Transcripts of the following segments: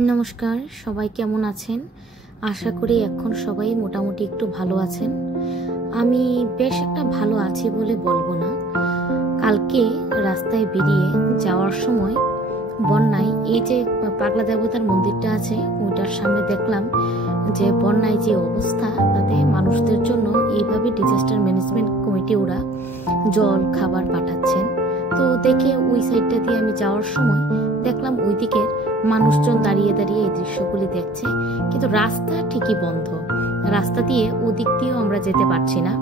নমস্কার, সবাই কেমন আছেন? আশা করি এখন সবাই মোটামুটি একটু ভালো আছেন। আমি বেশ একটা ভালো আছি বলে বলবো না। কালকে রাস্তায় বেরিয়ে যাওয়ার সময় বন্যায় এই যে পাগলা দেবতার মন্দিরটা আছে ওইটার সামনে দেখলাম যে বন্যায় যে অবস্থা, তাতে মানুষদের জন্য এইভাবে ডিজাস্টার ম্যানেজমেন্ট কমিটি ওরা জল খাবার পাঠাচ্ছেন। তো দেখে ওই সাইডটা দিয়ে আমি যাওয়ার সময় দেখলাম ওইদিকে মানুষজন দাঁড়িয়ে দাঁড়িয়ে এই দৃশ্যগুলি দেখছে, কিন্তু রাস্তা ঠিকই বন্ধ। রাস্তা দিয়ে ওদিক দিয়েও আমরা যেতে পারছি না।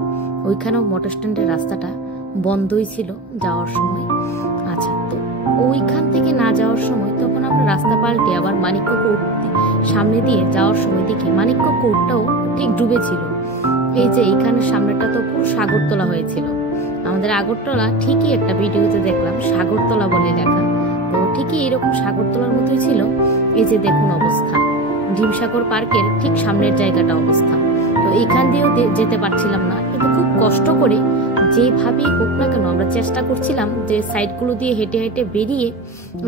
ওইখানেও মোটর স্ট্যান্ডের রাস্তাটা বন্ধই ছিল যাওয়ার সময়। আচ্ছা, তো ওইখান থেকে না যাওয়ার সময় তখন আমরা রাস্তা পাল্টে আবার মানিক্য কোর্ট সামনে দিয়ে যাওয়ার সময় দেখি মানিক্য কোর্টটাও ঠিক ডুবেছিল। এই যে এইখানে সামনেটা তো পুরো সাগরতলা হয়েছিল। আমাদের আগরতলা ঠিকই একটা ভিডিওতে দেখলাম সাগরতলা বলে লেখা, তো ঠিকই এরকম সাগরতলার মতোই ছিল। এই যে দেখুন অবস্থা, ডিমসাগর পার্কের ঠিক সামনের জায়গাটা অবস্থা। তো এইখান দিয়েও যেতে পারছিলাম না, কিন্তু খুব কষ্ট করে যেভাবেই হোক না কেন আমরা চেষ্টা করছিলাম যে সাইডগুলো দিয়ে হেঁটে হেঁটে বেরিয়ে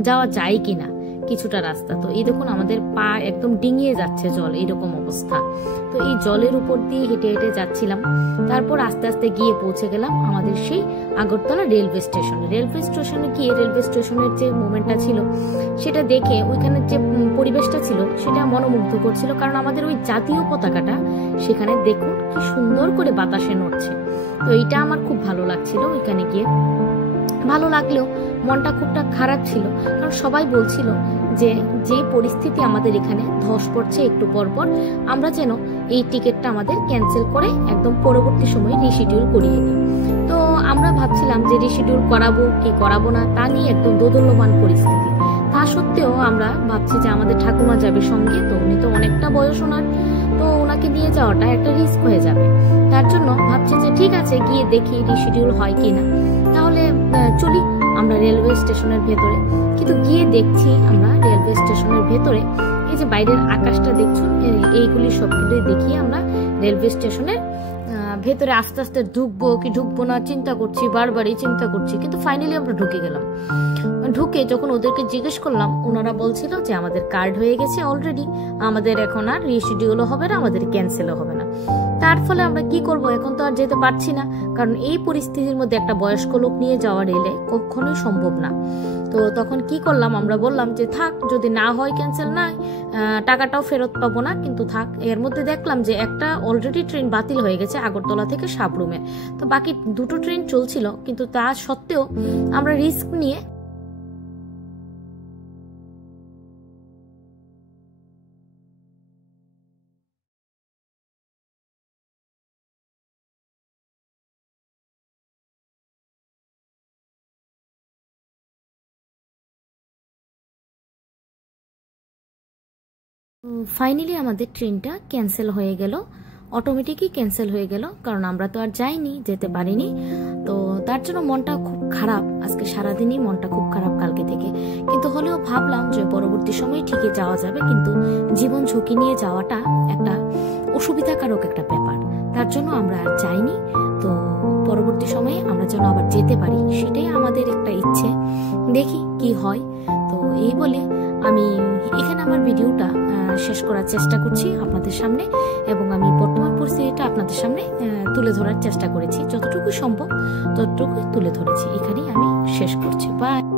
যাওয়া যায় কিনা কিছুটা রাস্তা। তো এই দেখুন আমাদের পা একদম ডিঙিয়ে যাচ্ছে জল, এইরকম অবস্থা। তো এই জলের উপর দিয়ে হেঁটে হেঁটে যাচ্ছিলাম। তারপর আস্তে আস্তে গিয়ে পৌঁছে গেলাম আমাদের সেই আগরতলা রেলওয়ে স্টেশনে। রেলওয়ে স্টেশনে গিয়ে রেলওয়ে স্টেশনের যে মোমেন্টটা ছিল সেটা দেখে ওইখানের যে পরিবেশটা ছিল সেটা মনোমুগ্ধ করছিল, কারণ আমাদের ওই জাতীয় পতাকাটা সেখানে দেখুন কি সুন্দর করে বাতাসে নড়ছে। তো এইটা আমার খুব ভালো লাগছিল ওইখানে গিয়ে। ভালো লাগলেও মনটা খুবটা খারাপ ছিল, কারণ সবাই বলছিল যে পরিস্থিতি আমাদের এখানে ধস পড়ছে একটু পরপর, আমরা যেন এই টিকিটটা আমাদের ক্যান্সেল করে একদম পরবর্তী সময়ে রিশিডিউল করিয়ে নিই। তো আমরা ভাবছিলাম যে রিশিডিউল করাবো কি করাবো না তা নিয়ে একদম দোদুল্যমান পরিস্থিতি। তা সত্ত্বেও আমরা ভাবছি যে আমাদের ঠাকুমা যাবে সঙ্গে, তো উনি তো অনেকটা বয়স ওনার, তো ওনাকে নিয়ে যাওয়াটা একটা রিস্ক হয়ে যাবে। তার জন্য ভাবছি যে ঠিক আছে গিয়ে দেখি রিশিডিউল হয় কিনা, তাহলে চলি আমরা রেলওয়ে স্টেশনের ভেতরে। কিন্তু গিয়ে দেখছি আমরা রেলওয়ে স্টেশনের ভেতরে এই যে বাইরের আকাশটা দেখছো, এইগুলি সবগুলোই দেখিয়ে আমরা রেলওয়ে স্টেশনের ভেতরে আস্তে আস্তে ঢুকবো কি ঢুকবো না চিন্তা করছি, বারবারই চিন্তা করছি, কিন্তু ফাইনালি আমরা ঢুকে গেলাম। ঢুকে যখন ওদেরকে জিজ্ঞেস করলাম, ওনারা বলছিল যে আমাদের কার্ড হয়ে গেছে অলরেডি, আমাদের এখন আর রিশিডিউলও হবে না, আমাদের ক্যান্সেলও হবে না। তার ফলে আমরা কি করব, এখন তো আর যেতে পারছি না, কারণ এই পরিস্থিতির মধ্যে একটা বয়স্ক লোক নিয়ে যাওয়া রেলে কখনোই সম্ভব না। তো তখন কি করলাম, আমরা বললাম যে থাক, যদি না হয় ক্যান্সেল নাই, টাকাটাও ফেরত পাবো না, কিন্তু থাক। এর মধ্যে দেখলাম যে একটা অলরেডি ট্রেন বাতিল হয়ে গেছে আগরতলা থেকে সাবরুমে, তো বাকি দুটো ট্রেন চলছিল, কিন্তু তা সত্ত্বেও আমরা রিস্ক নিয়ে ফাইনালি আমাদের ট্রেনটা ক্যান্সেল হয়ে গেল, অটোমেটিকই ক্যান্সেল হয়ে গেল, কারণ আমরা তো আর যাইনি, যেতে পারিনি। তো তার জন্য মনটা খুব খারাপ, আজকে সারাদিনই মনটা খুব খারাপ কালকে থেকে। কিন্তু হলেও ভাবলাম যে পরবর্তী সময়ে ঠিকই যাওয়া যাবে, কিন্তু জীবন ঝুঁকি নিয়ে যাওয়াটা একটা অসুবিধাকারক একটা ব্যাপার, তার জন্য আমরা আর যাইনি। তো পরবর্তী সময়ে আমরা যেন আবার যেতে পারি সেটাই আমাদের একটা ইচ্ছে, দেখি কি হয়। তো এই বলে আমি এখানে আমার ভিডিওটা শেষ করার চেষ্টা করছি আপনাদের সামনে, এবং আমি বর্তমান পরিস্থিতিটা আপনাদের সামনে তুলে ধরার চেষ্টা করেছি, যতটুকু সম্ভব ততটুকুই তুলে ধরেছি। এখানেই আমি শেষ করছি। বাই।